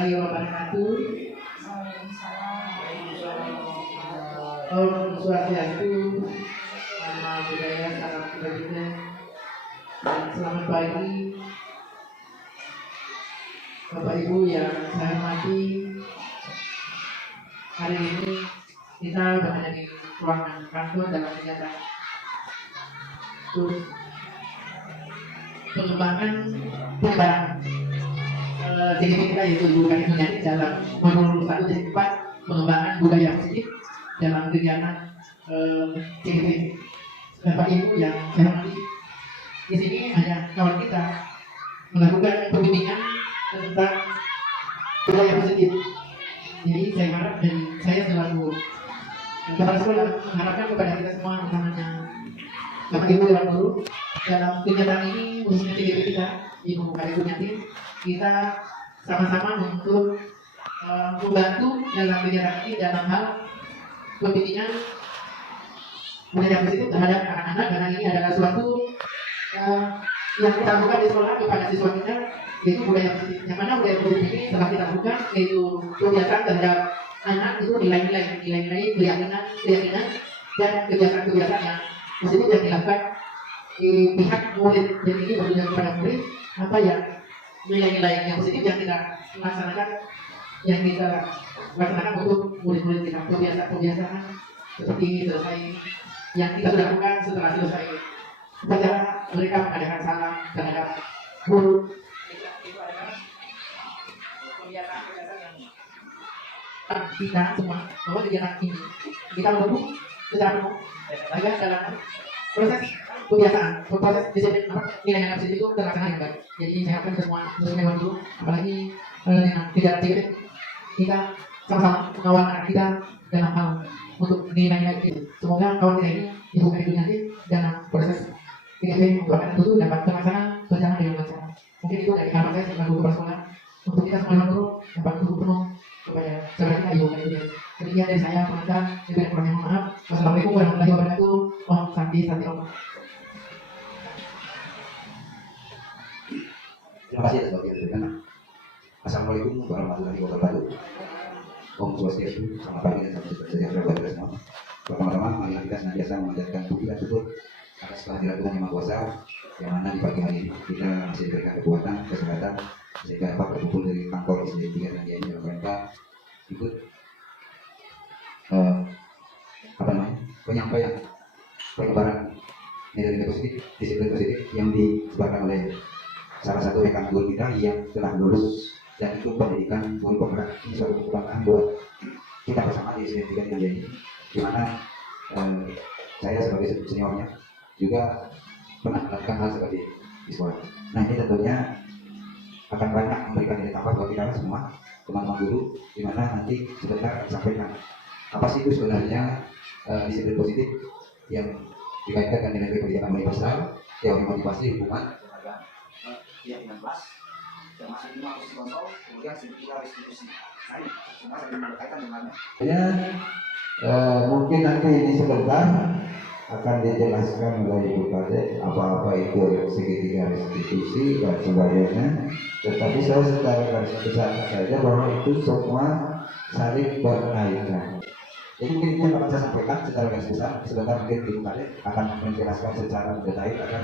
warahmatullahi wabarakatuh. Om Swastiastu, nama budaya, salam kebajikan, dan selamat pagi Bapak Ibu yang saya hormati. Hari ini kita berada di ruangan kantor dalam kegiatan pengembangan penyebaran CGP kita, yaitu bukan Indonesia dalam modul 1.4 pengembangan budaya positif dalam kegiatan CGP. Bapak Ibu yang saya hormati, di sini ada kawan kita melakukan pembimbingan tentang budaya positif. Jadi saya harap dan saya selaku kepala sekolah mengharapkan kepada kita semua, utamanya Bapak Ibu dan guru, dalam kegiatan ini khususnya CGP kita Ibu Karikunyati, kita sama-sama untuk membantu dalam kegiatan ini dalam hal pembimbingan budaya positif terhadap anak-anak, karena ini adalah suatu yang kita lakukan di sekolah kepada siswa kita, yaitu budaya positif. Yang mana budaya positif ini telah kita lakukan, yaitu kebiasaan terhadap anak itu nilai-nilai keyakinan dan kebiasaan-kebiasaan yang positif yang dilakukan di pihak murid. Dan ini bertujuan kepada murid apa ya, nilai-nilai yang positif yang kita laksanakan untuk murid-murid kita. Kebiasaan seperti selesai yang kita sudah lakukan setelah selesai upacara, mereka mengadakan salam terhadap guru. Itu adalah kebiasaan-kebiasaan yang kita semua bahwa kegiatan ini kita mendukung secara penuh agar dalam proses kebiasaan, proses disiplin nilai yang positif itu terlaksana dengan baik. Jadi saya harapkan semua khususnya dulu, apalagi dengan kegiatan CGP, kita sama-sama mengawal anak kita dalam hal untuk nilai-nilai itu. Semoga kawan kita ini Ibu Karikunyati dalam proses CGP untuk akan tentu dapat terlaksana berjalan dengan lancar. Mungkin itu dari harapan saya sebagai guru sekolah untuk kita semua guru dapat dukung penuh kepada saudara kita Ibu Karikunyati. Demikian dari saya, pengantar, lebih kurang yang mohon maaf. Wassalamualaikum warahmatullahi wabarakatuh. Om Santi Om. Terima kasih atas waktu yang diberikan. Assalamualaikum warahmatullahi wabarakatuh. Om Swastiastu, selamat pagi dan salam sejahtera bagi kita semua. Pertama-tama, marilah kita senantiasa memanjatkan puji dan syukur atas kehadiran Tuhan Yang Maha Kuasa, yang mana di pagi hari ini kita masih diberikan kekuatan, kesehatan, sehingga dapat berkumpul dari kantor SD 3 dan ini dalam rangka ikut penyampaian penyebaran nilai-nilai positif, disiplin positif yang disebarkan oleh salah satu rekan guru kita yang telah lulus, dan itu pendidikan guru penggerak. Ini suatu kebanggaan buat kita bersama di SD 3 yang ini, dimana saya sebagai seniornya juga pernah melakukan hal seperti di sekolah. Nah, ini tentunya akan banyak memberikan nilai tambah buat kita semua, teman-teman guru, dimana nanti sebentar disampaikan apa sih itu sebenarnya disiplin positif yang dikaitkan dengan nilai pendidikan universal, teori motivasi, hubungan keyakinan kelas, termasuk 5 posisi kontrol, kemudian 3 restitusi. Nah, ini semua saling berkaitan dengannya. Mungkin nanti ini sebentar akan dijelaskan oleh Ibu Kadek apa-apa itu segitiga restitusi dan sebagainya. Tetapi saya secara garis besar saja bahwa itu semua saling berkaitan. Jadi mungkin itu yang akan saya sampaikan secara garis besar. Sebentar mungkin Ibu Kadek akan menjelaskan secara detail akan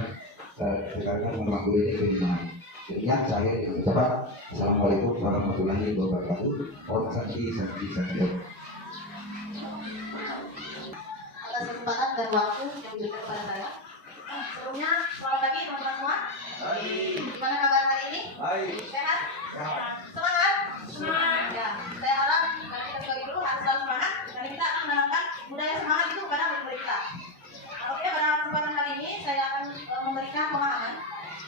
berkaitan dengan waktu ini bagaimana. Demikian saya ucapkan Assalamualaikum warahmatullahi wabarakatuh. Om Santi. Atas kesempatan dan waktu yang diberikan kepada saya. Sebelumnya, selamat pagi teman-teman semua. Gimana kabar hari ini? Sehat? Semangat? Semangat. Ya, saya harap karena kita sebagai guru harus selalu semangat, dan kita akan menanamkan budaya semangat itu kepada murid-murid kita. Oke, pada kesempatan kali ini saya akan memberikan pemahaman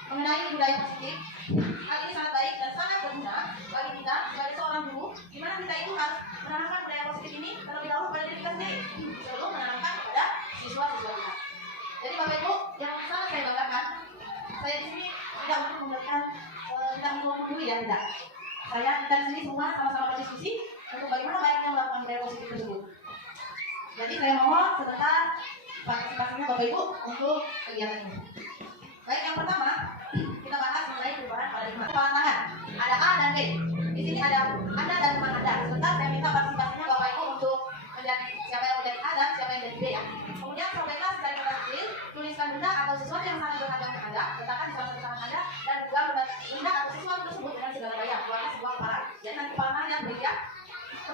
mengenai budaya positif. Hal ini sangat baik dan sangat berguna bagi kita sebagai seorang guru, di mana kita itu harus menanamkan budaya positif ini terlebih dahulu pada diri kita sendiri sebelum menanamkan kepada siswa-siswa kita. Jadi Bapak Ibu, yang sangat saya banggakan, saya di sini tidak untuk memberikan kita menggurui ya, tidak. Kita di sini semua sama-sama berdiskusi untuk bagaimana baiknya melakukan budaya positif tersebut. Jadi saya mohon sebentar partisipasinya Bapak Ibu untuk kegiatan ini. Baik, yang pertama kita bahas mengenai perubahan paradigma. Kepala tangan ada A dan B. Di sini ada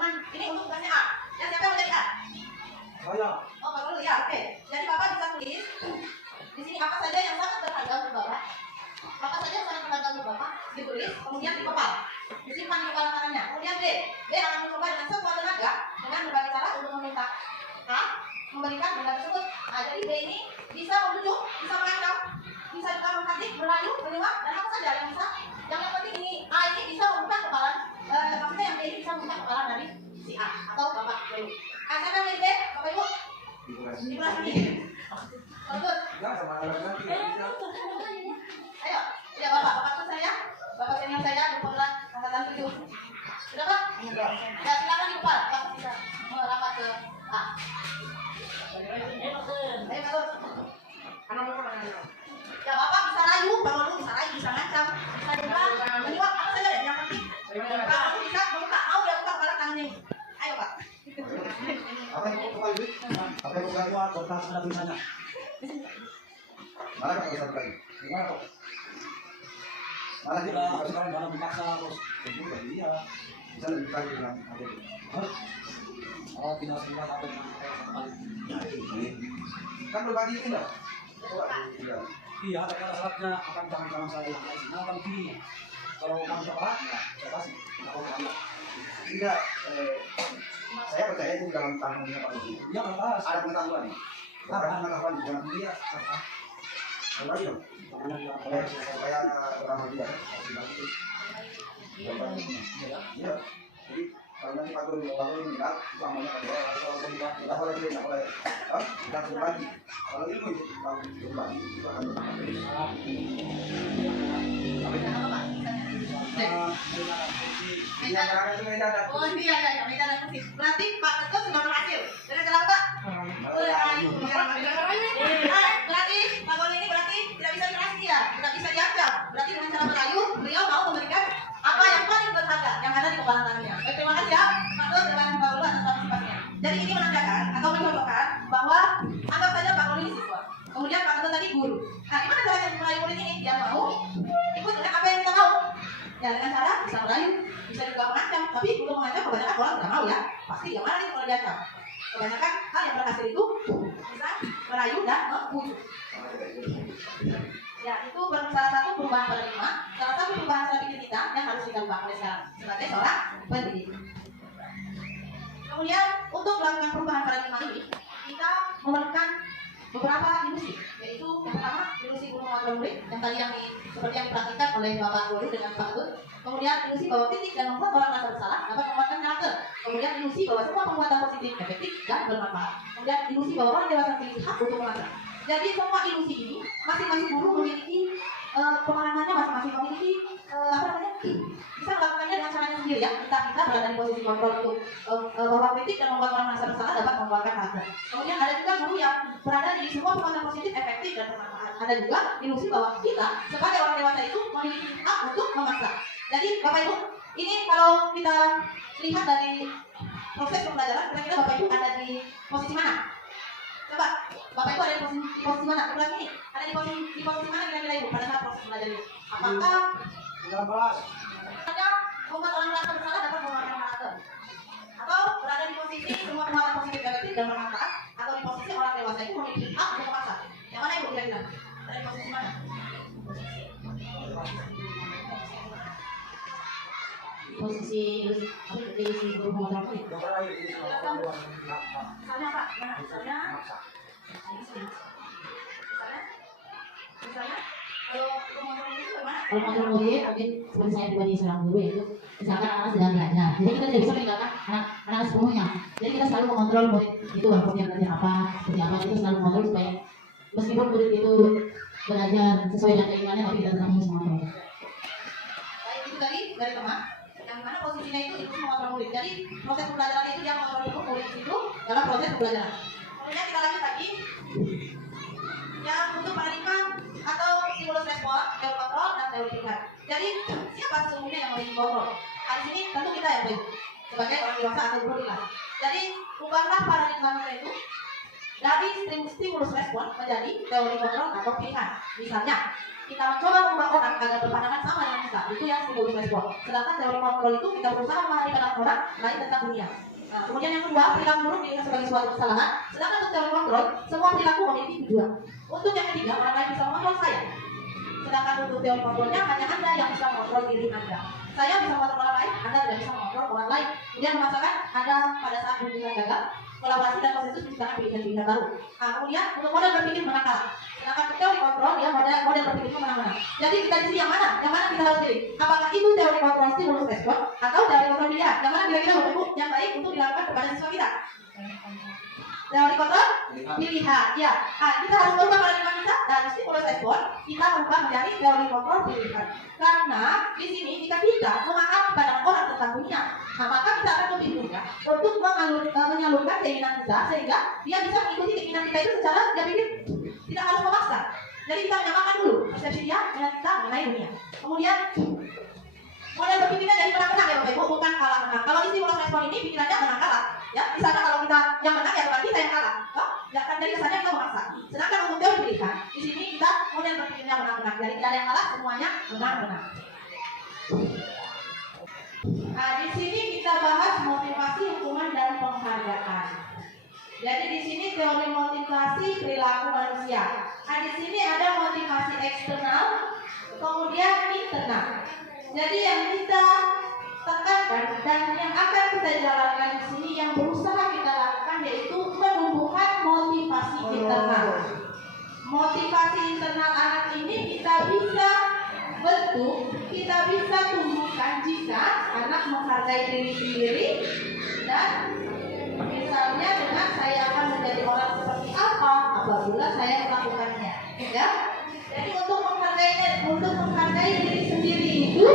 teman-teman, ini untuk tugasnya A. Ya, siapa yang menjadi A? Saya. Oh, Pak Lulu, ya, oke. Jadi Bapak bisa tulis di sini apa saja yang sangat berharga untuk Bapak. Apa saja yang sangat berharga untuk Bapak ditulis, kemudian dikepal, disimpan di kepala tangannya. Kemudian B akan mencoba dengan sekuat tenaga dengan berbagai cara untuk meminta A memberikan benda tersebut. Nah, jadi B ini bisa membujuk, bisa mengancam, bisa juga menghadik, merayu, menyuap, dan apa saja yang bisa. Yang penting ini A ini bisa membuka kepala, maksudnya yang B ini bisa membuka kepala dari si A atau Bapak Ibu. Siapa yang B? Bapak Ibu? Di kelas ini. Betul. Enggak sama anak-anak tidak bisa. Ayo, ya Bapak tuh saya, Bapak senior saya di Polres angkatan 7. Sudah Pak? Ya silakan dikepal, Bapak bisa merapat ke A. Ayo Bapak. Ya Bapak bisa rayu, Bapak Lu bisa rayu, bisa ngacam, bisa juga menyuap, apa saja deh yang penting. Bapak Lu bisa membuka, mau dia buka kepala tangannya. Ayo Pak. Apa yang mau kembali? Apa yang bukan Semua kertas ada tulisannya. mana kan bisa lagi? Gimana kok? Mana Kita kita sekarang dalam dipaksa terus. Itu dari dia. bisa lebih lagi bilang ada itu. Oh, tidak sempat apa yang Kan berbagi itu enggak? Coba iya. Iya, ada kata syaratnya akan tangan saya yang sini, akan kirinya. Kalau kamu coklat, ya saya kasih. Kalau kamu Tidak, saya percaya itu dalam tangannya Pak Lutfi. dia nggak Ada pengetahuan. Ada pengetahuan di dalam dia Ada lagi dong. tangannya dia Supaya orang tidak. Iya. Jadi kalau nanti Pak Lutfi meninggal, uangnya ada. Kalau tidak boleh beli, tidak boleh. Kita berbagi. Kalau ilmu itu kalau berbagi itu akan berbagi. Yang ada itu meja ada. Oh iya, meja dan kursi. Berarti Pak Ketua sudah berhasil. Dengan cara apa Pak? Rayu. Berarti Pak Gol ini berarti tidak bisa dikasih ya, tidak bisa diancam. Berarti dengan cara merayu, beliau mau memberikan apa yang paling berharga yang ada di kepala tangannya. Baik, terima kasih ya Pak Gol dan Pak Gol atas partisipasinya. Jadi ini menandakan atau mencontohkan bahwa anggap saja Pak Gol ini siswa. Kemudian Pak Ketua tadi guru. Nah, gimana caranya merayu murid ini? Dia mau ikut dengan apa yang kita mau. Ya dengan cara bisa merayu, bisa juga mengancam. Tapi untuk mengancam kebanyakan orang tidak mau ya. Pasti dia marah nih kalau diancam. Kebanyakan hal yang berhasil itu bisa merayu dan membujuk. Ya itu salah satu perubahan paradigma, salah satu perubahan cara pikir kita yang harus kita ubah oleh sekarang sebagai seorang pendidik. Kemudian untuk melakukan perubahan paradigma ini, kita memerlukan beberapa ilusi, yaitu yang pertama ilusi gunung agung murid yang tadi seperti yang dipraktikkan oleh Bapak Guru dengan Pak Tut. Kemudian ilusi bahwa kritik dan membuat orang merasa bersalah dapat menguatkan karakter. Kemudian ilusi bahwa semua perbuatan positif efektif dan bermanfaat. Kemudian ilusi bahwa orang dewasa memiliki hak untuk melanggar. Jadi semua ilusi ini masing-masing guru memiliki pengalamannya, masing-masing memiliki bisa melakukannya dengan caranya sendiri ya. Kita berada di posisi kontrol untuk bahwa kritik dan membuat orang merasa bersalah dapat mengeluarkan karakter. Kemudian ada juga guru yang berada di semua perbuatan positif efektif dan bermanfaat. Ada juga ilusi bahwa kita sebagai orang dewasa itu memiliki hak untuk memaksa. Jadi Bapak Ibu, ini kalau kita lihat dari proses pembelajaran, kira-kira Bapak Ibu ada di posisi mana? Coba, Bapak Ibu ada di posisi mana? Di kelas ini ada di posisi mana kira-kira Ibu pada saat proses belajar ini? Apakah hanya membuat orang merasa bersalah dapat mengeluarkan karakter? Atau berada di posisi semua perbuatan positif efektif dan bermanfaat? Atau di posisi orang dewasa itu memiliki hak untuk memaksa? Yang mana Ibu kira-kira? Ada di posisi mana? Posisi guru pengajar murid. Misalnya Pak, misalnya kalau pengajar murid itu gimana? Kalau mengajar murid mungkin seperti saya pribadi seorang guru itu misalkan anak sedang belajar, jadi kita tidak bisa meninggalkan anak sepenuhnya. Jadi kita selalu mengontrol murid itu dia belajar apa, seperti apa, kita selalu mengontrol supaya meskipun murid itu belajar sesuai dengan keinginannya tapi kita tetap harus mengontrol. Baik, itu tadi dari teman. Yang mana posisinya itu mengontrol murid. Jadi proses pembelajaran itu dia mengontrol murid itu dalam proses pembelajaran. Kemudian kita lanjut lagi yang untuk paradigma atau stimulus respon, teori kontrol dan teori pilihan. Jadi siapa sesungguhnya yang memiliki kontrol? Di sini tentu kita yang baik sebagai orang dewasa atau guru kita. Jadi ubahlah paradigma itu dari stimulus respon menjadi teori kontrol atau pilihan. Misalnya kita mencoba mengubah orang agar berpandangan sama dengan kita. itu yang stimulus respon. Sedangkan teori kontrol itu kita berusaha memahami orang lain tentang dunia. Nah, kemudian yang kedua, perilaku buruk dilihat sebagai suatu kesalahan. Sedangkan untuk teori kontrol, semua perilaku memiliki tujuan. Untuk yang ketiga, orang lain bisa mengontrol saya. Sedangkan untuk teori kontrolnya hanya Anda yang bisa mengontrol diri Anda. Saya bisa mengontrol orang lain, Anda tidak bisa mengontrol orang lain. Kemudian memastikan Anda pada saat hubungan gagal, kolaborasi dan konsensus menciptakan pilihan-pilihan baru. Nah, kemudian untuk model berpikir menakal. Sedangkan untuk teori kontrol, ya model berpikir menang-menang. Jadi kita di sini yang mana? Yang mana kita harus pilih? Apakah itu teori kontrol stimulus respon atau teori kontrol pilihan? Yang mana kira-kira Bapak yang baik untuk dilakukan kepada siswa kita? Teori kontrol pilihan, ya. Nah, kita harus berubah paradigma kita dari stimulus respon, kita berubah menjadi teori kontrol pilihan. Karena di sini jika kita memahami pandangan orang tentang dunia, nah, maka kita akan lebih mudah untuk menyalurkan keinginan kita sehingga dia bisa mengikuti keinginan kita itu secara dia pikir tidak harus memaksa. Jadi kita menyamakan dulu persepsi dia dengan kita mengenai dunia. Kemudian model berpikirnya jadi menang-menang ya Bapak Ibu, bukan kalah-menang. Kalau di stimulus respon ini pikirannya menang-kalah. Ya, misalnya kalau kita yang menang ya berarti saya yang kalah. Oh, ya kan dari kesannya kita memaksa. Sedangkan untuk teori pilihan, di sini kita model berpikirnya menang-menang. Jadi tidak ada yang kalah, semuanya menang-menang. Nah, di sini kita bahas motivasi, hukuman dan penghargaan. Jadi di sini teori motivasi perilaku manusia. Nah, di sini ada motivasi eksternal, kemudian internal. Jadi yang kita tekankan dan yang akan kita jalankan di sini yang berusaha kita lakukan yaitu menumbuhkan motivasi internal. Motivasi internal anak ini kita bisa bentuk, kita bisa tumbuhkan jika anak menghargai diri sendiri dan misalnya dengan saya akan menjadi orang seperti apa apabila saya melakukannya, ya. Jadi untuk menghargai diri sendiri itu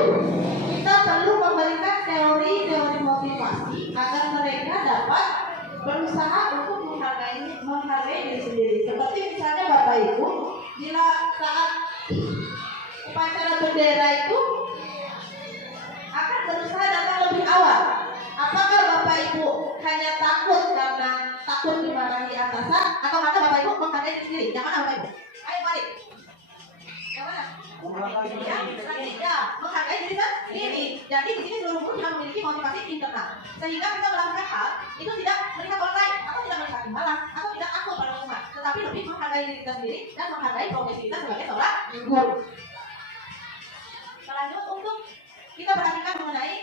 kita perlu memberikan teori-teori motivasi agar mereka dapat berusaha untuk menghargai diri sendiri. Seperti misalnya Bapak Ibu, bila saat upacara bendera itu akan berusaha datang lebih awal. Apakah Bapak Ibu hanya takut karena takut dimarahi atasan, atau karena Bapak Ibu menghargai diri sendiri? Yang mana Bapak Ibu? Ayo balik. Yang mana? Ya, menghargai diri sendiri. Jadi di sini seluruh guru sudah memiliki motivasi internal, sehingga kita melakukan hal itu tidak melihat orang lain, atau tidak melihat imbalan, atau tidak takut pada umat, tetapi lebih menghargai diri kita sendiri dan menghargai profesi kita sebagai seorang guru. Selanjutnya untuk kita perhatikan mengenai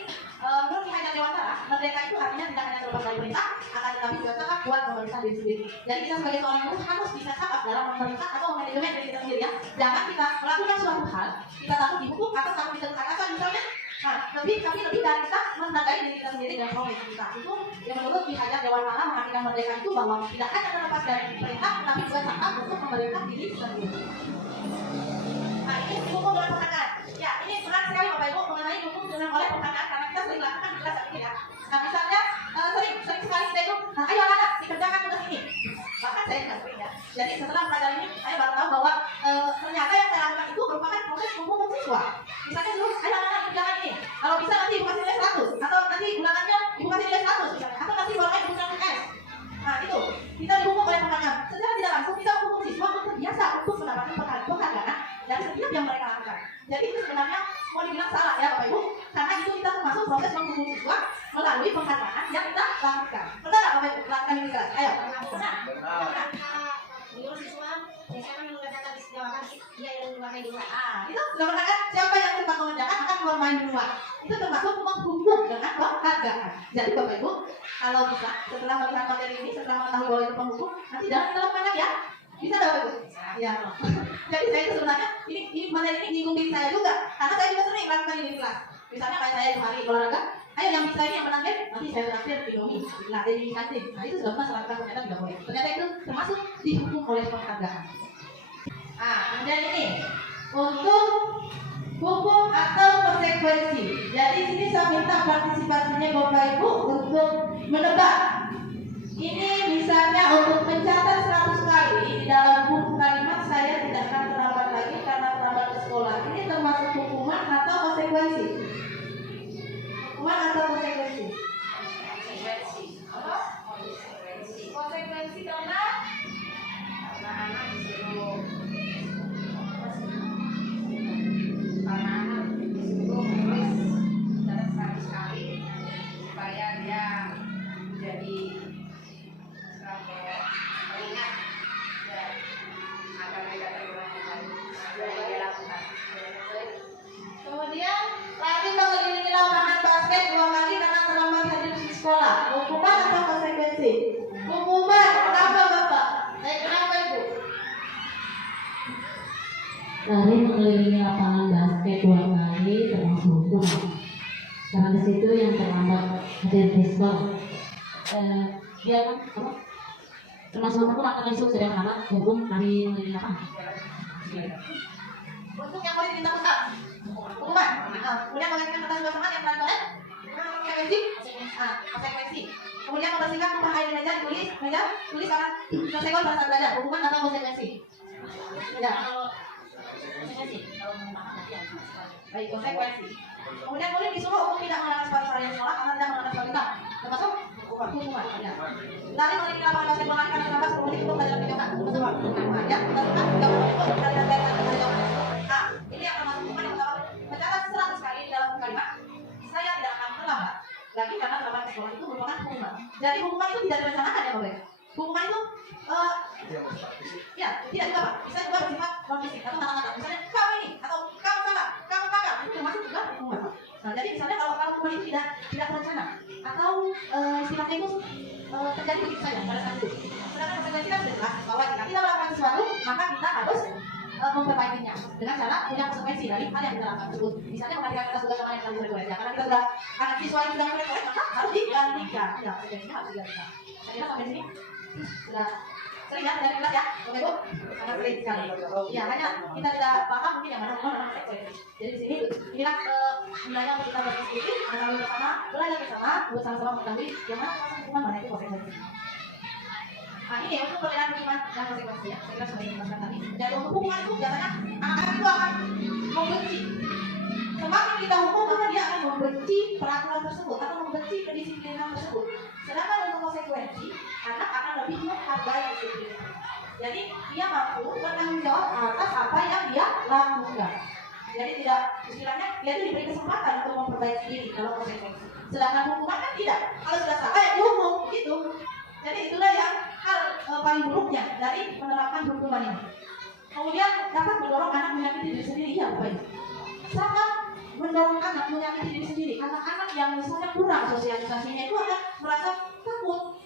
Nur Ki Hajar Dewantara, merdeka itu artinya tidak hanya terlepas dari perintah, akan tetapi juga cakap buat memerintah diri sendiri. Jadi kita sebagai seorang guru harus bisa cakap dalam memerintah atau memanajemen diri kita sendiri, ya. Jangan kita melakukan suatu hal, kita takut dihukum atau takut ditekan atasan misalnya. Nah, tapi lebih dari kita menghargai diri kita sendiri dan profesi kita. Itu yang menurut Ki Hajar Dewantara mengartikan merdeka itu bahwa tidak hanya terlepas dari perintah, tapi juga cakap untuk memerintah diri sendiri. Nah, ini didukung oleh perkataan. Ya, ini benar sekali Bapak Ibu mengenai dukung dengan oleh perkataan karena kita sering lakukan di kelas ini, ya. Nah, misalnya sering sekali kita itu, nah, ayo anak dikerjakan tugas ini. Bahkan saya tidak sering, ya. Jadi setelah belajar ini, saya baru tahu bahwa ternyata yang saya lakukan itu merupakan proses membangun siswa. Misalnya dulu, ayo anak kerjakan ini. Kalau bisa nanti ibu kasih nilai 100, atau nanti bulanannya ibu kasih nilai 100 misalnya, atau nanti bolanya ibu kasih S. Nah, itu kita didukung oleh perkataan. Secara tidak langsung kita mendukung siswa untuk biasa untuk mendapatkan penghargaan dari setiap yang mereka lakukan. Jadi itu sebenarnya mau dibilang salah, ya Bapak Ibu, karena itu kita termasuk proses mendukung siswa melalui penghargaan yang kita lakukan. Benar nggak Bapak Ibu lakukan ini kelas? Ayo. Benar. Menurut siswa, biasanya mengerjakan disediakan dia yang memakai di luar. Itu sudah mengatakan siapa yang cepat mengerjakan akan bermain di luar. Itu termasuk menghukum dengan penghargaan. Jadi Bapak Ibu, kalau bisa setelah melihat materi ini, setelah mengetahui bahwa itu penghukum, nanti jangan dilakukan lagi, ya. Bisa Bapak Ibu? Ya. Jadi saya itu sebenarnya ini materi ini nyinggung diri saya juga, karena saya juga sering melakukan ini di kelas. Misalnya kayak saya hari olahraga, ayo yang bisa ini yang menang game, nanti saya terakhir di domi, nah di kantin. Nah itu sudah pernah saya lakukan, ternyata tidak boleh. Ternyata itu termasuk dihukum oleh penghargaan. Nah kemudian ini untuk hukum atau konsekuensi. Jadi sini saya minta partisipasinya Bapak Ibu untuk menebak. Ini misalnya untuk mencatat 100 kali di dalam buku kalimat saya tidak akan terlambat lagi karena terlambat ke sekolah. Ini termasuk hukuman atau konsekuensi? Hukuman atau konsekuensi? Konsekuensi karena anak disuruh hukuman. Karena di situ yang terlambat hadir di sekolah. Dia kan apa? Termasuk aku akan langsung sudah lama hukum kami apa? Untuk yang boleh diminta besar hukuman. Kemudian mengajukan atas pasangan yang telah oleh konsekuensi. Kemudian membersihkan tumpah air di meja, tulis akan tersenggol pada saat belajar. Hukuman atau konsekuensi? Ya. Baik, konsekuensi. Kemudian boleh disuruh untuk tidak menggunakan sepatu yang sekolah karena tidak menggunakan sepatu hitam, termasuk hukuman. Ya. Lari melalui lapangan basket bola karena tambah 10 menit untuk belajar menyokan. Ya, tentukan 30 menit untuk belajar menyokan. Nah, ini yang termasuk hukuman yang pertama. Mencatat 100 kali dalam kalimat, saya tidak akan terlambat. Lagi karena terlambat ke sekolah itu merupakan hukuman. Jadi hukuman itu tidak direncanakan ya, Bapak. Hukuman itu ya, tidak juga Pak. Bisa juga bersifat non fisik atau kata-kata. Misalnya kamu ini atau kamu salah, kamu gagal. Itu termasuk juga hukuman. Nah, jadi misalnya kalau hukuman itu tidak terencana atau istilahnya itu terjadi begitu saja pada saat itu. Sedangkan konsekuensi kan sudah jelas bahwa jika kita melakukan sesuatu, maka kita harus memperbaikinya dengan cara punya konsekuensi dari hal yang kita lakukan tersebut. Misalnya ketika kita sudah kemarin kali berkoreksi, karena kita sudah anak siswa yang sudah berkoreksi, maka harus digantikan. Ya, konsekuensinya harus digantikan. Saya kira sampai sini sudah sering ya dari kelas ya, Bapak Ibu, sangat sering sekali. Ya, hanya kita tidak paham mungkin yang mana konsekuensi. Jadi di sini inilah nilainya untuk kita berdiskusi, mengetahui bersama, belajar bersama, bersama-sama mengetahui yang mana hukuman, mana itu konsekuensi. Nah, ini untuk perbedaan hukuman dan konsekuensi ya. Saya kira sudah dijelaskan tadi. Dan untuk hukuman itu biasanya anak-anak itu akan membenci. Semakin kita hukum, maka dia akan membenci peraturan tersebut atau membenci kedisiplinan tersebut. Sedangkan untuk konsekuensi, anak akan lebih menghargai disiplin. Jadi dia mampu bertanggung jawab atas apa yang dia lakukan. Jadi tidak, istilahnya dia itu diberi kesempatan untuk memperbaiki diri kalau konsekuensi. Sedangkan hukuman kan tidak. Kalau sudah salah ya dihukum gitu. Jadi itulah yang hal paling buruknya dari menerapkan hukuman ini. Kemudian dapat mendorong anak menyakiti diri sendiri, ya Bapak Ibu. Sangat mendorong anak menyakiti diri sendiri. Anak-anak yang misalnya kurang sosialisasinya itu akan merasa takut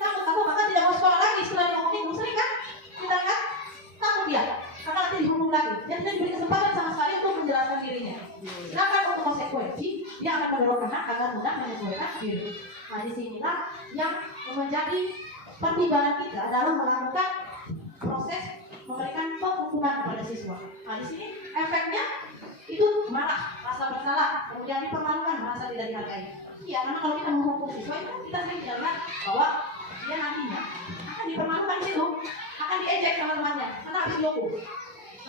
apa maka tidak mau sekolah lagi setelah dihukum sering kan? Kita kan takut dia karena nanti dihukum lagi. Dia tidak diberi kesempatan sama sekali untuk menjelaskan dirinya. Sedangkan untuk konsekuensi dia akan mendorong anak agar mudah menyesuaikan diri. Nah, disinilah yang menjadi pertimbangan kita dalam melakukan proses memberikan penghukuman kepada siswa. Nah, di sini efeknya itu marah, rasa bersalah, kemudian dipermalukan, merasa tidak dihargai. Iya, karena kalau kita menghukum siswa itu kita sering lihat bahwa dia nantinya akan dipermalukan di situ, akan diejek sama temannya, karena habis dihukum.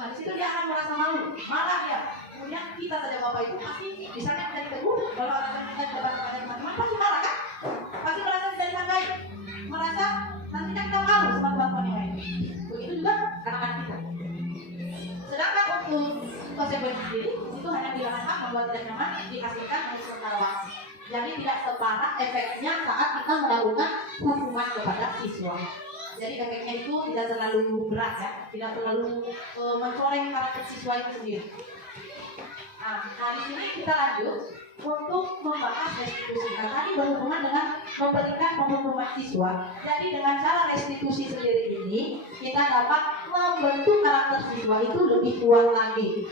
Nah, di situ dia akan merasa malu, marah ya. Kemudian kita saja Bapak Ibu pasti misalnya kita ditegur, kalau alasan kita debat kepada teman-teman pasti marah kan? Pasti merasa tidak dihargai, merasa nantinya kita malu sama teman-teman yang lain. Begitu juga anak-anak kita. Sedangkan untuk konsekuensi sendiri itu hanya bilangan hak membuat tidak nyaman dihasilkan untuk sementara waktu. Jadi tidak separah efeknya saat kita melakukan hukuman kepada siswa. Jadi efeknya itu tidak terlalu berat ya, tidak terlalu mencoreng karakter siswa itu sendiri. Nah, di sini kita lanjut untuk membahas restitusi. Nah, tadi berhubungan dengan memberikan penghukuman siswa. Jadi dengan cara restitusi sendiri ini kita dapat membentuk karakter siswa itu lebih kuat lagi.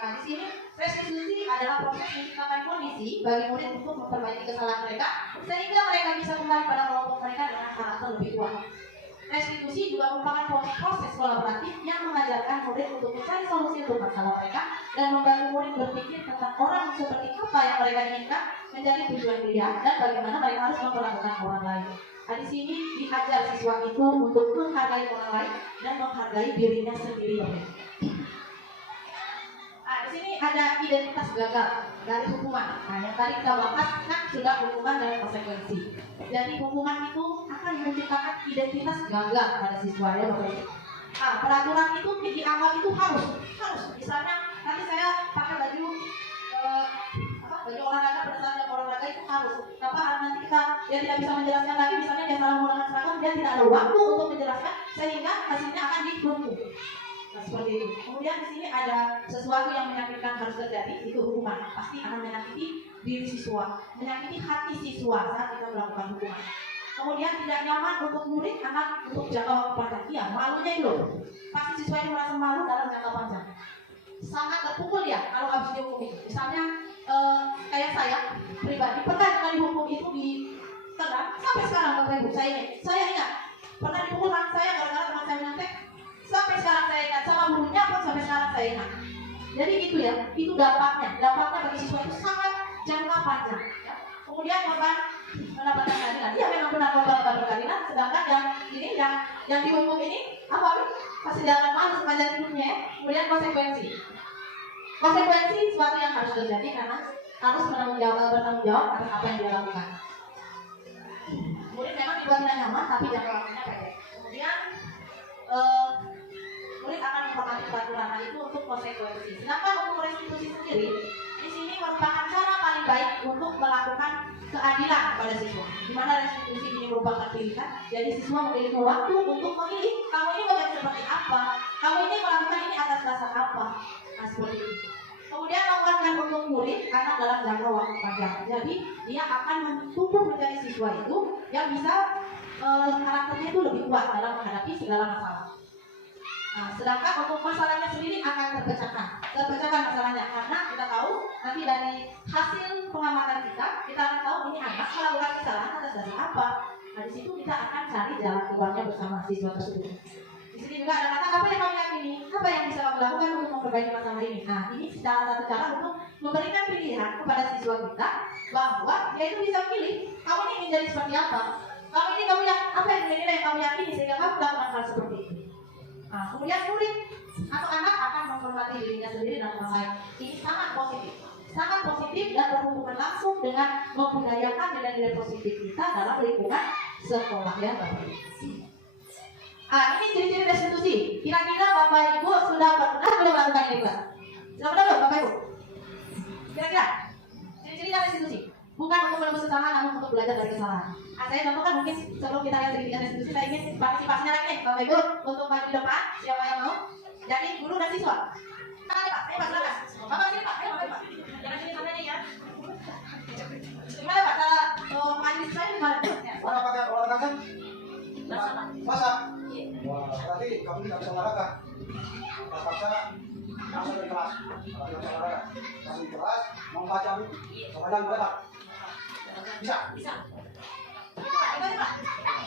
Nah, di sini restitusi adalah proses menciptakan kondisi bagi murid untuk memperbaiki kesalahan mereka sehingga mereka bisa kembali pada kelompok mereka dengan karakter lebih kuat. Restitusi juga merupakan proses kolaboratif yang mengajarkan murid untuk mencari solusi untuk masalah mereka dan membantu murid berpikir tentang orang seperti apa yang mereka inginkan menjadi tujuan kuliah dan bagaimana mereka harus memperlakukan orang lain. Nah, di sini diajar siswa itu untuk menghargai orang lain dan menghargai dirinya sendiri. Nah, di sini ada identitas gagal dari hukuman. Nah, yang tadi kita bahas kan sudah hukuman dan konsekuensi. Jadi hukuman itu akan menciptakan identitas gagal pada siswa ya Bapak Ibu. Nah, peraturan itu dianggap itu harus. Misalnya nanti saya pakai baju baju olahraga berdasarkan jam olahraga itu harus. Nanti dia tidak bisa menjelaskan lagi, misalnya dia salah menggunakan seragam, dia tidak ada waktu untuk menjelaskan sehingga hasilnya akan dihukum. Nah, seperti itu. Kemudian di sini ada sesuatu yang menyakitkan harus terjadi, itu hukuman. Pasti akan menyakiti diri siswa, menyakiti hati siswa saat kita melakukan hukuman. Kemudian tidak nyaman untuk murid anak untuk jangka waktu panjang. Iya, malunya itu. Pasti siswa ini merasa malu dalam jangka panjang. Sangat terpukul ya kalau habis dihukum itu. Misalnya kayak saya pribadi pernah dengan dihukum itu di Tegal sampai sekarang Bapak Ibu saya ingat pernah dipukul teman saya gara-gara teman saya menyantek sampai sekarang saya ingat, sama gurunya pun sampai sekarang saya ingat. Jadi gitu ya, itu dampaknya bagi siswa itu sangat jangka panjang ya. Kemudian korban mendapatkan keadilan, iya memang benar korban keadilan, sedangkan yang dihukum ini apa? Pasti jangan malu sepanjang hidupnya ya. Kemudian konsekuensi sesuatu yang harus terjadi karena harus bertanggung jawab atas apa yang dia lakukan. Kemudian memang dibuat tidak nyaman tapi jangka waktunya pendek. Kemudian murid akan memahami peraturan itu untuk konsekuensi. Sedangkan untuk restitusi sendiri, di sini merupakan cara paling baik untuk melakukan keadilan kepada siswa. Di mana restitusi ini merupakan pilihan, jadi siswa memiliki waktu untuk memilih kamu ini mau seperti apa, kamu ini melakukan ini atas dasar apa. Nah seperti itu. Kemudian lakukan untuk murid karena dalam jangka waktu panjang. Jadi dia akan tumbuh menjadi siswa itu yang bisa karakternya itu lebih kuat dalam menghadapi segala masalah. Nah, sedangkan untuk masalahnya sendiri akan terpecahkan masalahnya karena kita tahu nanti dari hasil pengamatan kita akan tahu ini anak melakukan kesalahan atas dasar apa. Nah di situ kita akan cari jalan keluarnya bersama siswa tersebut. Di sini juga ada kata apa yang kamu yakini, apa yang bisa kamu lakukan untuk memperbaiki masalah ini. Nah ini salah satu cara untuk memberikan pilihan kepada siswa kita bahwa dia itu bisa pilih kamu ini ingin jadi seperti apa. Kamu ini apa yang nilai yang kamu yakini sehingga kamu melakukan hal seperti ini. Nah, kemudian murid atau anak akan menghormati dirinya sendiri dan orang lain. Ini sangat positif dan berhubungan langsung dengan membudayakan nilai-nilai positif kita dalam lingkungan sekolah ya Bapak Ibu. Ini ciri-ciri restitusi. Kira-kira Bapak Ibu sudah pernah belum melakukan ini Pak? Sudah pernah belum Bapak Ibu? Kira-kira ciri-ciri restitusi. Bukan untuk menembus kesalahan, namun untuk belajar dari kesalahan. Saya contohkan mungkin sebelum kita lihat sedikit restitusi, saya ingin partisipasinya lagi nih, Bapak Ibu, untuk maju di depan. Siapa yang mau? Jadi guru dan siswa. Pak, Pak, silakan. Bapak sini Pak, ayo Pak. Jangan sini sana nih ya. Gimana Pak? Cara maju saya gimana? Olahraga kan? Masa? Wah, berarti kamu tidak bisa olahraga. Terpaksa langsung dari kelas. Kalau tidak bisa olahraga, langsung di kelas, mau baca buku. Baca berapa? Bisa? Bisa. Itu Pak, itu Pak.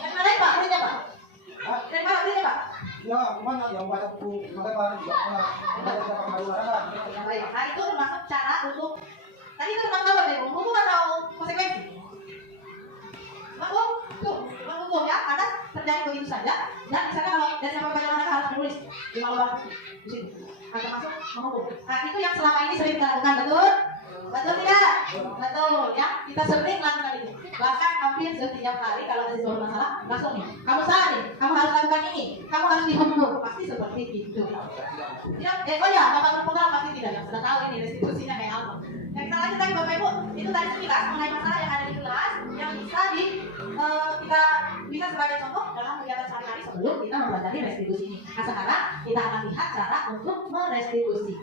Dari mana Pak? Muridnya Pak? Dari mana muridnya Pak? Ya, kemana yang baca buku? Mereka juga pernah pakai olahraga. Baik. Nah itu termasuk cara untuk tadi itu termasuk apa nih? Hukum atau konsekuensi? Menghukum ya, karena terjadi begitu saja. Dan misalnya kalau dari siapa baca olahraga harus menulis di maluan di sini. Termasuk menghukum. Nah itu yang selama ini sering kita lakukan, betul? Betul tidak? Betul ya, kita sering melakukan itu. Bahkan hampir setiap hari kalau ada sesuatu masalah, langsung nih, kamu salah nih, kamu harus lakukan ini, kamu harus dihukum. Pasti seperti itu. Ya, oh ya, Bapak berpengalaman pasti tidak, yang sudah tahu ini restitusinya kayak apa. Yang kita lanjutkan Bapak Ibu, itu tadi sekilas mengenai masalah yang ada di kelas yang bisa kita bisa sebagai contoh dalam kegiatan sehari-hari sebelum kita mempelajari restitusi ini. Nah sekarang kita akan lihat cara untuk merestitusi.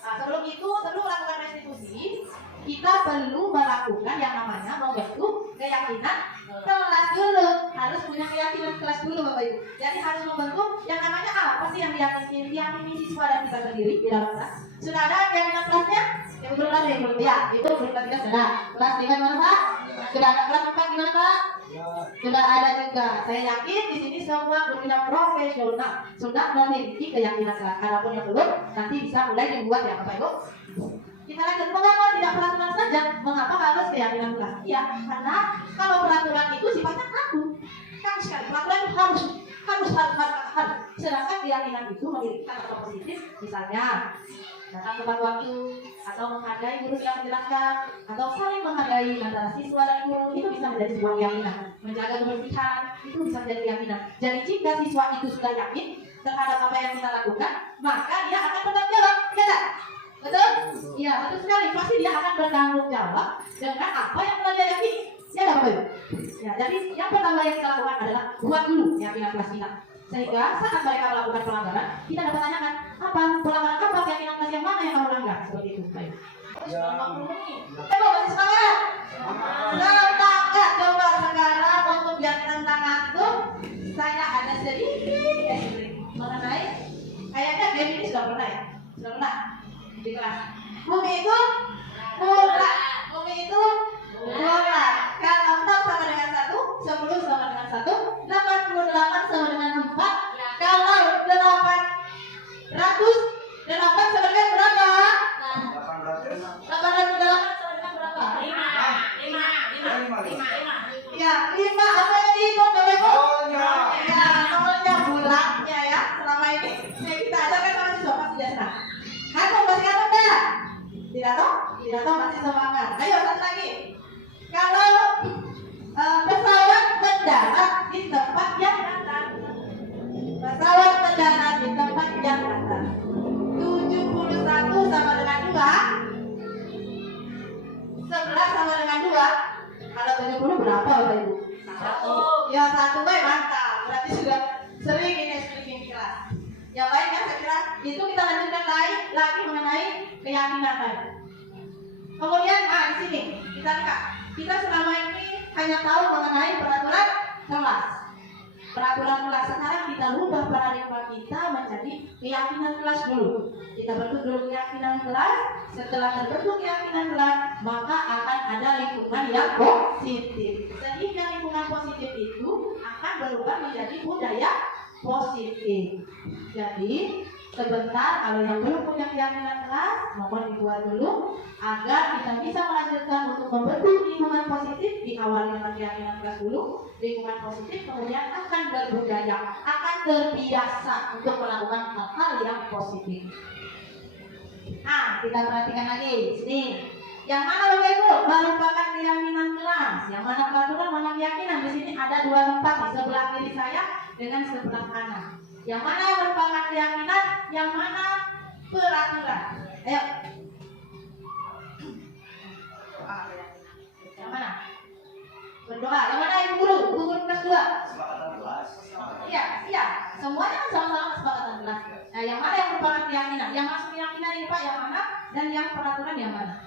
Nah, sebelum melakukan restitusi, kita perlu melakukan yang namanya membentuk keyakinan kelas dulu. Harus punya keyakinan kelas dulu Bapak Ibu. Jadi harus membentuk yang namanya apa sih yang diyakini siswa dan kita sendiri di dalam kelas. Sudah ada keyakinan kelasnya? Yang belum ada yang belum ya. Itu belum kita sudah. Kelas 5 gimana Pak? Sudah ada kelas 4 gimana Pak? Sudah ada juga. Saya yakin di sini semua guru yang profesional sudah memiliki keyakinan kelas. Adapun yang belum nanti bisa mulai dibuat ya Bapak Ibu. Kita lanjut. Mengapa tidak peraturan saja? Mengapa harus keyakinan kelas? Iya, karena kalau peraturan itu sifatnya kaku. Kaku sekali. Peraturan itu harus. Sedangkan keyakinan itu memiliki kata positif, misalnya datang tepat waktu, atau menghargai guru yang menjelaskan, atau saling menghargai antara siswa dan guru, itu bisa menjadi sebuah keyakinan. Menjaga kebersihan itu bisa menjadi keyakinan. Jadi jika siswa itu sudah yakin terhadap apa yang kita lakukan, maka dia akan bertanggung jawab, ya tak? Betul? Iya, betul sekali. Pasti dia akan bertanggung jawab dengan apa yang telah dia yakini. Ya tak Bapak Ibu? Ya, jadi yang pertama yang kita lakukan adalah buat dulu keyakinan kelas kita. Sehingga saat mereka melakukan pelanggaran, kita dapat tanyakan pelanggaran apa, keyakinan kelas yang mana yang kamu langgar, seperti itu. Baik. Coba masih semangat. Semangat. Coba sekarang untuk keyakinan tangan itu saya ada sedikit mengenai kayaknya Dewi ini sudah pernah ya, sudah pernah. di kelas. Bumi itu bulat. Bumi itu bulat. Kalau 6 sama dengan 1, 10 sama dengan 1, 88 sama dengan 4. Kalau 800 8 sama dengan berapa? 808 sama dengan berapa? 5. Ya, 5 apa yang dihitung Bapak Ibu? Ya, nolnya bulatnya ya. Selama ini kita ajarkan sama siswa pasti sudah senang. Kamu masih kangen enggak? Tidak tahu? Tidak tahu, masih semangat. Ayo satu lagi. Kalau pesawat mendarat di tempat yang datar. Pesawat mendarat di tempat yang datar. 71 sama dengan 2. 11 sama dengan 2. Kalau 70 berapa Bapak Ibu? 1. Ya 1 mantap. Berarti sudah sering ini speaking kelas. Yang lain kan saya kira itu kita lanjutkan lagi mengenai keyakinan tadi. Kemudian di sini kita lihat kita selama ini hanya tahu mengenai peraturan kelas. Peraturan kelas sekarang kita rubah paradigma kita menjadi keyakinan kelas dulu. Kita bentuk dulu keyakinan kelas. Setelah terbentuk keyakinan kelas, maka akan ada lingkungan yang positif. Sehingga lingkungan positif itu akan berubah menjadi budaya positif. Jadi sebentar, kalau yang belum punya keyakinan kelas, mohon dibuat dulu agar kita bisa melanjutkan untuk membentuk lingkungan positif. Diawali dengan keyakinan kelas dulu, lingkungan positif, kemudian akan berbudaya, akan terbiasa untuk melakukan hal-hal yang positif. Kita perhatikan lagi sini. Yang mana Bapak Ibu merupakan keyakinan kelas? Yang mana peraturan, mana keyakinan? Di sini ada 2 tempat di sebelah kiri saya dengan sebelah kanan. Yang mana yang merupakan keyakinan, yang mana peraturan? Ayo. Yang mana? Berdoa. Yang mana Ibu Guru? Ibu Guru kelas 2. Iya. Semuanya kan sama-sama kesepakatan kelas. Nah, yang mana yang merupakan keyakinan? Yang masuk keyakinan ini Pak, yang mana? Dan yang peraturan yang mana?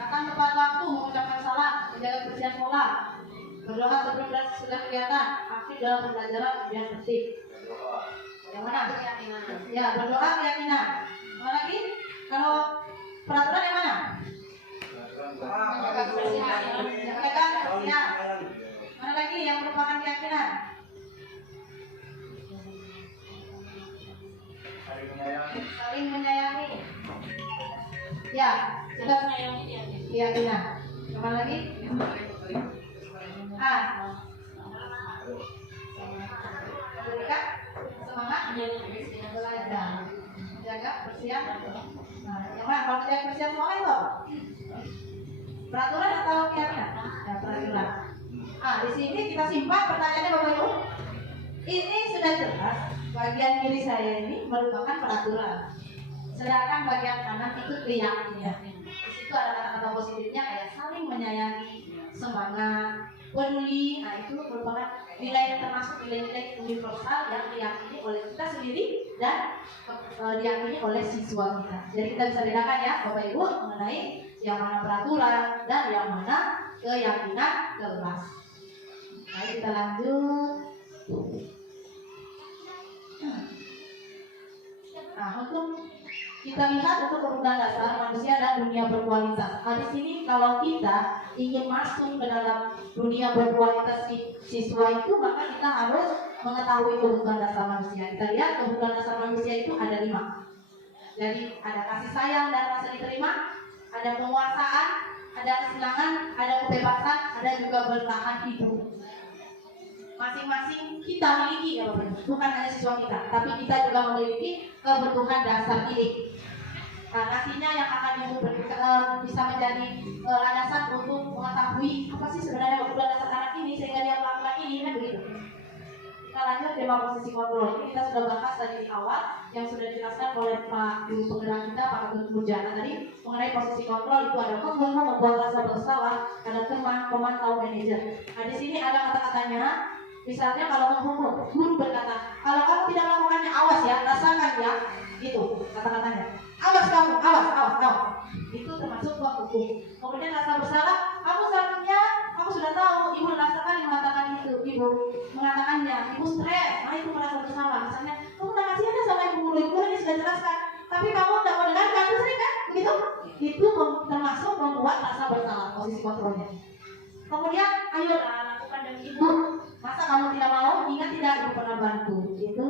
Akan tepat waktu mengucapkan salat, menjaga kebersihan sholat, berdoa sebelum dan sesudah kegiatan, aktif dalam pembelajaran biar bersih. Yang mana? Keyakinan. Ya, berdoa keyakinan. Mana lagi? Kalau peraturan yang mana? Menjaga kebersihan. Menjaga kebersihan. Mana lagi yang merupakan keyakinan? Saling menyayangi. Ya, sudah menyayangi keyakinan. Kemana lagi? Berikan semangat belajar, jaga kebersihan. Nah, yang mana? Kalau jaga kebersihan sekolah itu apa? Peraturan atau keyakinan? Ya, peraturan. Di sini kita simpan pertanyaannya Bapak Ibu. Ini sudah jelas. Bagian kiri saya ini merupakan peraturan. Sedangkan bagian kanan itu keyakinan. Di situ ada kata-kata positifnya kayak saling menyayangi, semangat, peduli. Nah, itu merupakan nilai yang termasuk nilai-nilai universal yang diyakini oleh kita sendiri dan diyakini oleh siswa kita. Jadi kita bisa bedakan ya Bapak Ibu mengenai yang mana peraturan dan yang mana keyakinan kelas. Mari kita lanjut. Nah, untuk kita lihat untuk kebutuhan dasar manusia dan dunia berkualitas. Di sini kalau kita ingin masuk ke dalam dunia berkualitas siswa itu, maka kita harus mengetahui kebutuhan dasar manusia. Kita lihat kebutuhan dasar manusia itu ada 5. Jadi ada kasih sayang dan rasa diterima, ada penguasaan, ada kesilangan, ada kebebasan, ada juga bertahan hidup. Masing-masing kita miliki ya Bapak, bukan hanya siswa kita, tapi kita juga memiliki kebutuhan dasar ini. Nah, nantinya yang akan bisa menjadi landasan untuk mengetahui apa sih sebenarnya kebutuhan dasar anak ini sehingga dia melakukan ini, kan begitu. Kita lanjut tema posisi kontrol. Ini kita sudah bahas tadi di awal yang sudah dijelaskan oleh Pak Guru Penggerak kita, Pak Ketut Mujana tadi mengenai posisi kontrol itu ada membuat, membuat rasa bersalah, ada teman, pemantau, manajer. Nah, di sini ada kata-katanya. Misalnya kalau menghukum, guru berkata, kalau kamu tidak melakukannya, awas ya, rasakan ya, gitu kata-katanya. Awas kamu, awas. Itu termasuk buat hukum. Kemudian rasa bersalah, kamu seharusnya, kamu sudah tahu, ibu rasakan yang mengatakan itu, ibu mengatakannya, ibu stres, itu merasa bersalah. Misalnya, kamu tak kasihan sama ibu guru tapi kamu tidak mau dengarkan, itu sering kan? Begitu? Itu termasuk membuat rasa bersalah, posisi kontrolnya. Kemudian, ayo lakukan demi ibu. Masa kamu tidak mau? Ingat tidak ibu pernah bantu? Itu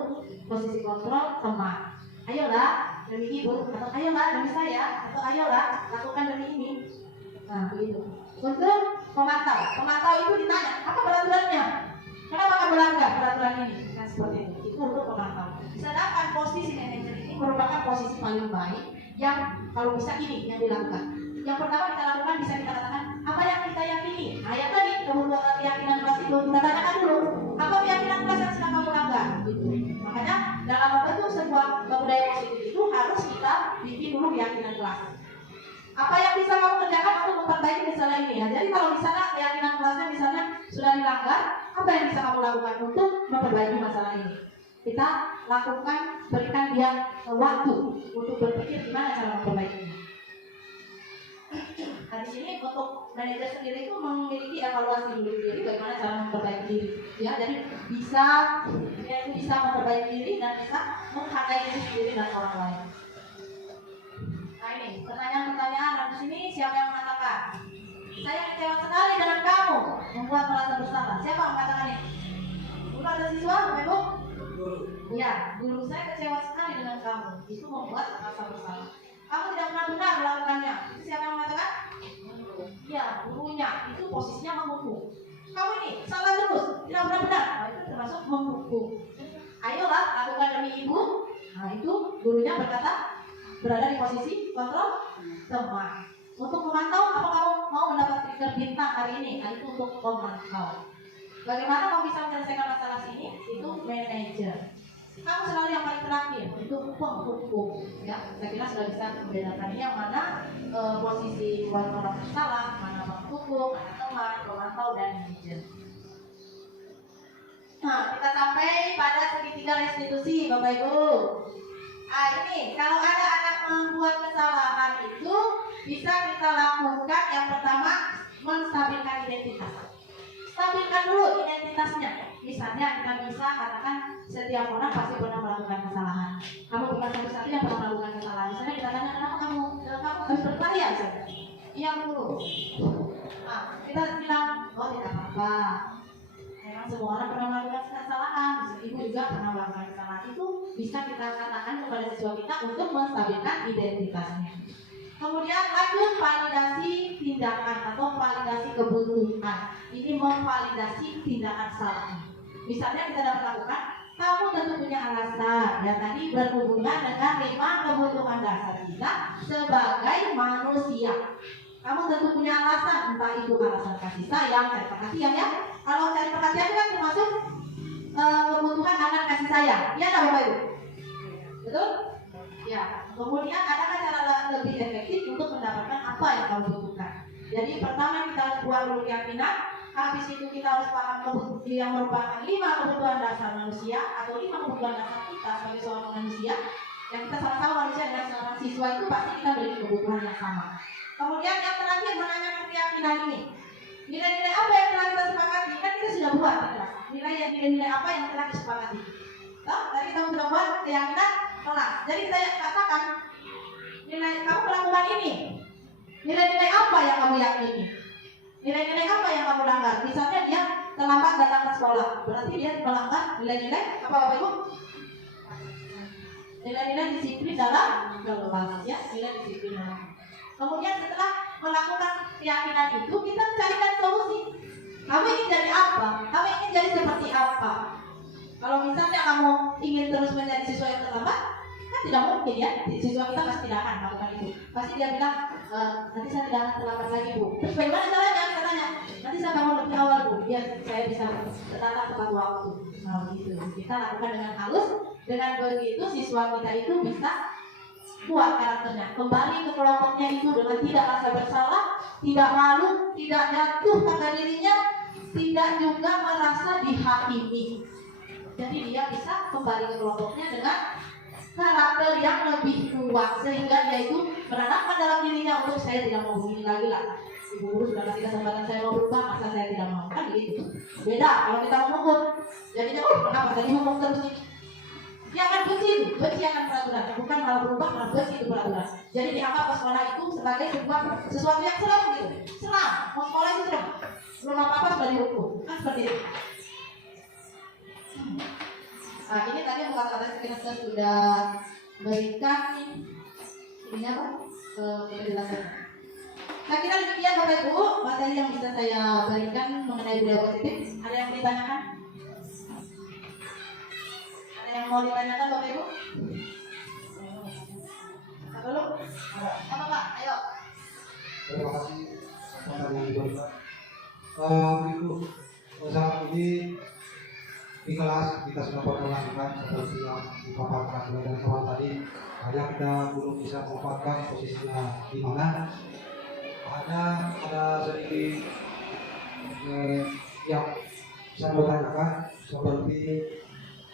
posisi kontrol teman. Ayolah demi ibu, atau ayolah demi saya, atau ayolah lakukan demi ini. Nah, begitu. Untuk pemantau, pemantau itu ditanya apa peraturannya? Kenapa kamu melanggar peraturan ini? Kan seperti itu. Itu untuk pemantau. Sedangkan posisi manajer ini merupakan posisi paling baik yang kalau bisa ini yang dilakukan. Yang pertama kita lakukan bisa kita katakan apa yang kita yakini. Nah, yang tadi kebutuhan keyakinan kelas itu kita tanyakan dulu apa keyakinan kelas yang sedang kamu langgar. Gitu. Makanya dalam membentuk sebuah budaya positif itu harus kita bikin dulu keyakinan kelas. Apa yang bisa kamu kerjakan untuk memperbaiki masalah ini ya. Jadi kalau misalnya keyakinan kelasnya misalnya sudah dilanggar, apa yang bisa kamu lakukan untuk memperbaiki masalah ini? Kita lakukan, berikan dia waktu untuk berpikir gimana cara memperbaikinya. Nah di sini untuk manajer sendiri itu memiliki evaluasi diri sendiri bagaimana cara memperbaiki diri. Ya, jadi dia itu bisa memperbaiki diri dan bisa menghargai diri sendiri dan orang lain. Nah ini pertanyaan-pertanyaan di sini siapa yang mengatakan? Saya kecewa sekali dengan kamu membuat merasa bersalah. Siapa yang mengatakan ini? Bukan ada siswa, Ibu? Ya, guru saya kecewa sekali dengan kamu. Itu membuat merasa bersalah. Kamu tidak pernah benar melakukannya. Itu siapa yang mengatakan? Ya, gurunya. Itu posisinya menghukum. Kamu ini salah terus, tidak pernah benar. Nah, itu termasuk menghukum. Ayolah, lakukan demi ibu. Nah, itu gurunya berada di posisi kontrol teman. Untuk memantau, apa kamu mau mendapat stiker bintang hari ini? Nah, itu untuk memantau. Bagaimana kamu bisa menyelesaikan masalah sini? Itu manajer. Kamu selalu yang paling terakhir, itu penghukum. Ya, saya kira sudah bisa membedakan ini yang mana posisi kontrol bersalah, mana penghukum, mana teman, pemantau, dan manajer. Nah, kita sampai pada segitiga restitusi, Bapak Ibu. Ah, ini kalau ada anak membuat kesalahan itu bisa kita lakukan yang pertama menstabilkan identitas. Stabilkan dulu identitasnya. Misalnya kita bisa katakan setiap orang pasti pernah melakukan kesalahan. Kamu bukan satu-satu yang pernah melakukan kesalahan. Misalnya kita tanya kenapa kamu harus berkelahi saja. Iya dulu. Nah, kita bilang oh tidak apa-apa. Memang semua orang pernah melakukan kesalahan. Misalnya ibu juga pernah melakukan kesalahan. Itu bisa kita katakan kepada siswa kita untuk menstabilkan identitasnya. Kemudian lanjut validasi tindakan atau validasi kebutuhan. Ini memvalidasi tindakan salah. Misalnya kita dapat lakukan, kamu tentu punya alasan. Ya tadi berhubungan dengan 5 kebutuhan dasar kita sebagai manusia. Kamu tentu punya alasan, entah itu alasan kasih sayang, cari perhatian ya. Kalau cari perhatian kan termasuk kebutuhan anak kasih sayang. Iya tak Bapak Ibu? Betul? Ya, kemudian adakah cara lebih efektif untuk mendapatkan apa yang kamu butuhkan? Jadi pertama kita buat dulu keyakinan, habis itu kita harus paham yang merupakan 5 kebutuhan dasar manusia atau 5 kebutuhan dasar kita sebagai seorang manusia. Yang kita sama-sama manusia dengan seorang siswa itu pasti kita memiliki kebutuhan yang sama. Kemudian yang terakhir menanyakan keyakinan ini. Nilai-nilai apa yang telah kita sepakati? Kan kita sudah buat nilai-nilai apa yang telah disepakati. Tadi kita sudah buat keyakinan kelas. Jadi kita katakan nilai kamu melakukan ini. Nilai-nilai apa yang kamu yakini? Nilai-nilai apa yang kamu langgar? Misalnya dia terlambat datang ke sekolah, berarti dia melanggar nilai-nilai apa Bapak Ibu? Nilai-nilai disiplin dalam kelas ya, nilai disiplin dalam. Kemudian setelah melakukan keyakinan itu kita carikan solusi. Kamu ingin jadi apa? Kamu ingin jadi seperti apa? Kalau misalnya kamu ingin terus menjadi siswa yang terlambat, kan tidak mungkin ya. Siswa kita pasti tidak akan melakukan itu. Pasti dia bilang, nanti saya tidak akan terlambat lagi Bu. Terus bagaimana caranya? Katanya, nanti saya bangun lebih awal Bu, biar saya bisa datang tepat waktu. Nah begitu. Kita lakukan dengan halus. Dengan begitu siswa kita itu bisa kuat karakternya. Kembali ke kelompoknya itu dengan tidak rasa bersalah, tidak malu, tidak jatuh pada dirinya, tidak juga merasa dihakimi. Jadi dia bisa kembali ke kelompoknya dengan karakter yang lebih kuat sehingga dia itu menanamkan dalam dirinya untuk saya tidak mau begini lagi lah. Ibu guru sudah kasih kesempatan saya mau berubah, masa saya tidak mau kan begitu. Beda kalau kita menghukum, jadinya kenapa tadi hukum terus nih? Dia akan benci akan peraturan. peraturan, bukan malah berubah menjadi itu peraturan. Jadi dianggap sekolah itu sebagai sesuatu yang seram gitu. Seram, mau sekolah itu seram. Belum apa-apa sudah dihukum, kan seperti itu. Nah, ini tadi yang kata-kata kita sudah berikan ini apa? Penjelasan. Saya kira demikian Bapak Ibu materi yang bisa saya berikan mengenai budaya positif. Ada yang mau ditanyakan? Ada yang mau ditanyakan Bapak Ibu? Dulu? Apa Pak? Ayo. Terima kasih materi yang diberikan. Ibu, saat ini di kelas kita sudah pernah melakukan seperti yang dipaparkan oleh dari kawan tadi. Hanya kita belum bisa memanfaatkan posisinya di mana. Hanya ada sedikit yang saya mau tanyakan seperti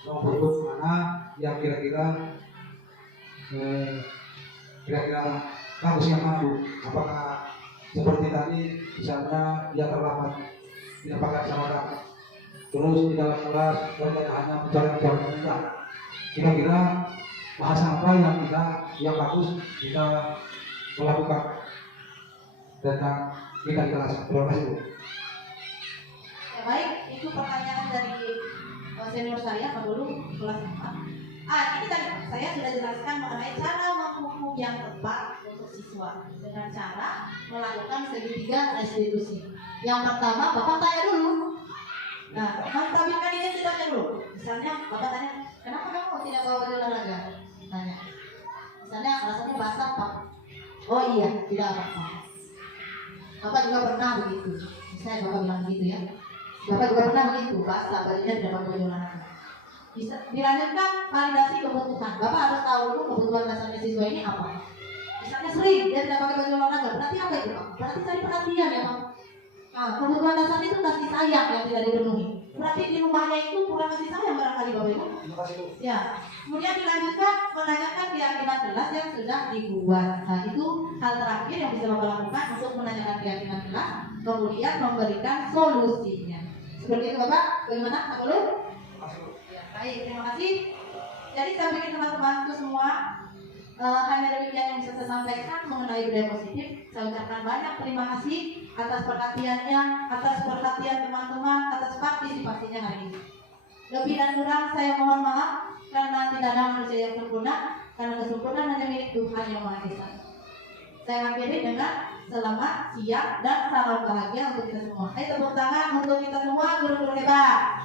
nomor urut mana yang kira-kira bagus yang mana, apakah seperti tadi misalnya yang terlambat tidak pakai kacamata terus di dalam kelas dan hanya bicara mudah, kira-kira bahasa apa yang bagus kita melakukan tentang kita di kelas. Terima kasih Bu. Ya, baik, itu pertanyaan dari senior saya Pak Dulu kelas 4. Ini tadi saya sudah jelaskan mengenai cara menghukum yang tepat untuk siswa dengan cara melakukan segitiga restitusi. Yang pertama, Bapak tanya dulu. Nah, mentabilkan identitasnya dulu. Misalnya, Bapak tanya, kenapa kamu tidak bawa baju olahraga? Tanya. Misalnya, rasanya basah Pak. Oh iya, tidak apa-apa. Bapak juga pernah begitu. Misalnya Bapak bilang begitu ya. Bapak juga pernah begitu, basah bajunya tidak pakai baju olahraga. Bisa dilanjutkan validasi kebutuhan. Bapak harus tahu dulu kebutuhan dasarnya siswa ini apa. Misalnya sering dia tidak pakai baju olahraga, berarti apa itu Pak? Berarti cari perhatian ya Pak. Nah, kebutuhan dasar itu kasih sayang yang tidak dipenuhi. Berarti di rumahnya itu kurang kasih sayang barangkali Bapak Ibu. Terima kasih Bu. Ya, kemudian dilanjutkan menanyakan keyakinan kelas yang sudah dibuat. Nah, itu hal terakhir yang bisa Bapak lakukan untuk menanyakan keyakinan kelas, kemudian memberikan solusinya. Seperti itu Bapak, bagaimana Pak Dulu? Ya, baik, terima kasih. Jadi saya pikir teman-temanku semua hanya demikian yang bisa saya sampaikan mengenai budaya positif. Saya ucapkan banyak terima kasih atas perhatiannya, atas perhatian teman-teman, atas partisipasinya hari ini. Lebih dan kurang saya mohon maaf karena tidak ada manusia yang sempurna, karena kesempurnaan hanya milik Tuhan yang Maha Esa. Saya akhiri dengan selamat, siap, dan salam bahagia untuk kita semua. Ayo tepuk tangan untuk kita semua, guru-guru hebat.